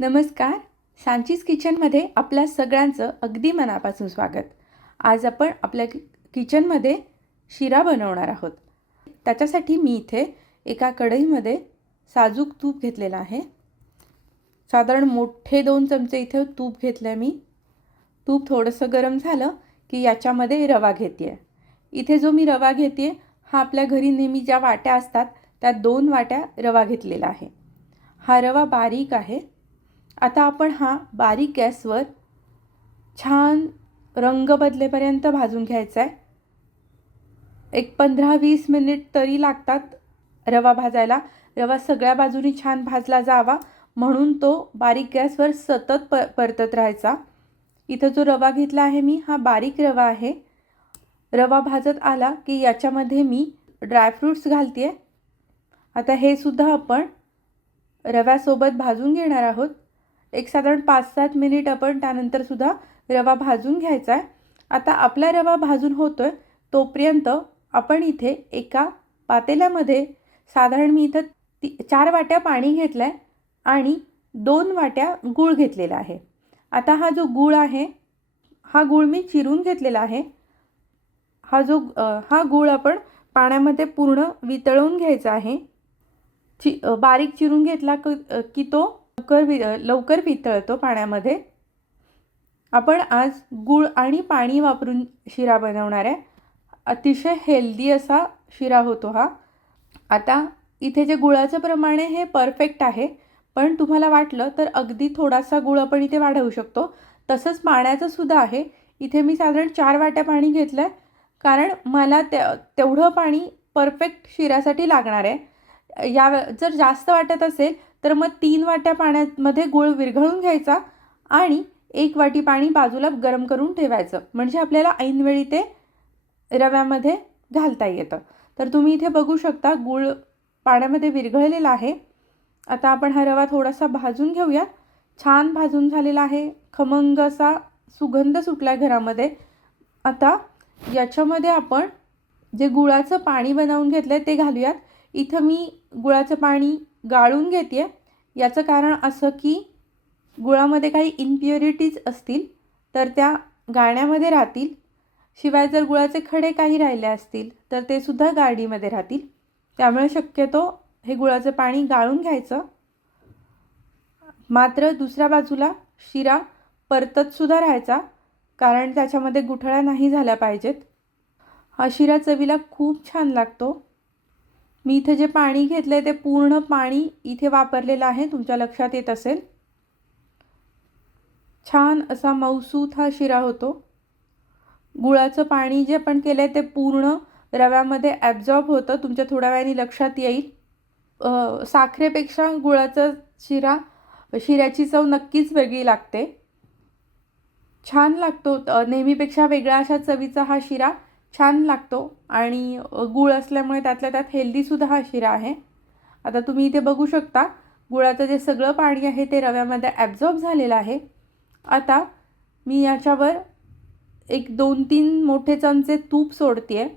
नमस्कार. सांचीज किचनमध्ये आपल्या सगळ्यांचं अगदी मनापासून स्वागत. आज आपण आपल्या किचनमध्ये शिरा बनवणार आहोत. त्याच्यासाठी मी इथे एका कढईमध्ये साजूक तूप घेतलेलं आहे. साधारण मोठे 2 चमचे इथे तूप घेतलं आहे मी. तूप थोडंसं गरम झालं की याच्यामध्ये रवा घेते आहे. इथे जो मी रवा घेते आहे हा आपल्या घरी नेहमी ज्या वाट्या असतात त्या 2 वाट्या रवा घेतलेला आहे. हा रवा बारीक आहे. आता आपण हा बारीक गॅसवर छान रंग बदलेपर्यंत भाजून घ्यायचा आहे. एक 15-20 मिनिट तरी लागतात रवा भाजायला. रवा सगळ्या बाजूनी छान भाजला जावा म्हणून तो बारीक गॅसवर सतत परतत राहायचा. इथं जो रवा घेतला आहे मी हा बारीक रवा आहे. रवा भाजत आला की याच्यामध्ये मी ड्रायफ्रूट्स घालते आहे. आता हे सुद्धा आपण रव्यासोबत भाजून घेणार आहोत. एक साधारण 5-7 मिनिट आपण त्यानंतर सुद्धा रवा भाजून घ्यायचा आहे. आता आपला रवा भाजून होतो आहे तोपर्यंत आपण इथे एका पातेल्यामध्ये साधारण मी इथं 4 वाट्या पाणी घेतलं आहे आणि 2 वाट्या गूळ घेतलेला आहे. आता हा जो गूळ आहे हा गूळ मी चिरून घेतलेला आहे. हा गूळ आपण पाण्यामध्ये पूर्ण वितळवून घ्यायचा आहे. बारीक चिरून घेतला की तो लवकर वितळतो पाण्यामध्ये. आपण आज गूळ आणि पाणी वापरून शिरा बनवणार आहे. अतिशय हेल्दी असा शिरा होतो हा. आता इथे जे गुळाचं प्रमाण आहे हे परफेक्ट आहे, पण तुम्हाला वाटलं तर अगदी थोडासा गूळ आपण इथे वाढवू शकतो. तसंच पाण्याचं सुद्धा आहे. इथे मी साधारण 4 वाट्या पाणी घेतलं आहे कारण मला तेवढं पाणी परफेक्ट शिऱ्यासाठी लागणार आहे. जर जास्त वाटत असेल तर मग 3 वाट्या पाण्यामध्ये गूळ विरघळून घ्यायचा आणि 1 वाटी पाणी बाजूला गरम करून ठेवायचं, म्हणजे आपल्याला ऐनवेळी ते रव्यामध्ये घालता येतं. तर तुम्ही इथे बघू शकता गूळ पाण्यामध्ये विरघळलेला आहे. आता आपण हा रवा थोडासा भाजून घेऊया. छान भाजून झालेला आहे. खमंग असा सुगंध सुटला आहे घरामध्ये. आता याच्यामध्ये आपण जे गुळाचं पाणी बनवून घेतलं आहे ते घालूयात. इथं मी गुळाचं पाणी गाळून घेते आहे. याचं कारण असं की गुळामध्ये काही इम्प्युरिटीज असतील तर त्या गाळण्यामध्ये राहतील. शिवाय जर गुळाचे खडे काही राहिले असतील तर ते सुद्धा गाळणीमध्ये राहतील. त्यामुळे शक्यतो हे गुळाचं पाणी गाळून घ्यायचं. मात्र दुसऱ्या बाजूला शिरा परततसुद्धा राहायचा कारण त्याच्यामध्ये गुठळ्या नाही झाल्या पाहिजेत. हा शिरा चवीला खूप छान लागतो. मी इथे जे पाणी घेतलं आहे ते पूर्ण पाणी इथे वापरलेलं आहे, तुमच्या लक्षात येत असेल. छान असा मऊसूत हा शिरा होतो. गुळाचं पाणी जे आपण केलं आहे ते पूर्ण रव्यामध्ये ॲब्झॉर्ब होतं, तुमच्या थोड्या वेळाने लक्षात येईल. साखरेपेक्षा गुळाचा शिऱ्याची चव नक्कीच वेगळी लागते. छान लागतो. नेहमीपेक्षा वेगळा अशा चवीचा हा शिरा छान लागतो आणि गूळ असल्यामुळे त्यातल्या त्यात हेल्दीसुद्धा हा शिरा आहे. आता तुम्ही इथे बघू शकता गुळाचं जे सगळं पाणी आहे ते रव्यामध्ये ॲब्झॉर्ब झालेलं आहे. आता मी याच्यावर एक 2-3 मोठे चमचे तूप सोडते आहे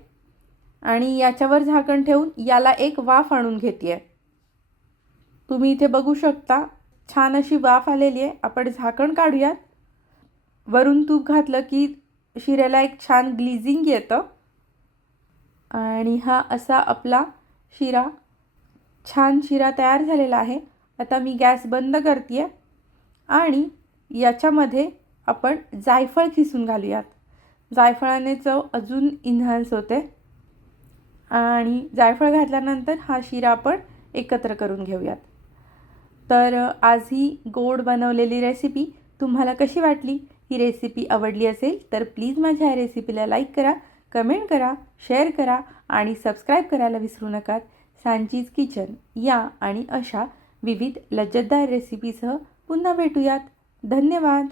आणि याच्यावर झाकण ठेवून याला एक वाफ आणून घेते आहे. तुम्ही इथे बघू शकता छान अशी वाफ आलेली आहे. आपण झाकण काढूयात. वरून तूप घातलं की शिऱ्याला एक छान ग्लिझिंग येतं आणि हा असा आपला छान शिरा तयार झालेला आहे. आता मी गॅस बंद करते आहे आणि याच्यामध्ये आपण जायफळ खिसून घालूयात. जायफळाने चव अजून इन्हान्स होते आणि जायफळ घातल्यानंतर हा शिरा आपण एकत्र करून घेऊयात. तर आज ही गोड बनवलेली रेसिपी तुम्हाला कशी वाटली? ही रेसिपी आवडली असेल तर प्लीज माझ्या या रेसिपीला लाईक करा, कमेंट करा, शेअर करा आणि सबस्क्राईब करायला विसरू नका. सांचीज किचन या आणि अशा विविध लज्जतदार रेसिपीसह पुन्हा भेटूयात. धन्यवाद.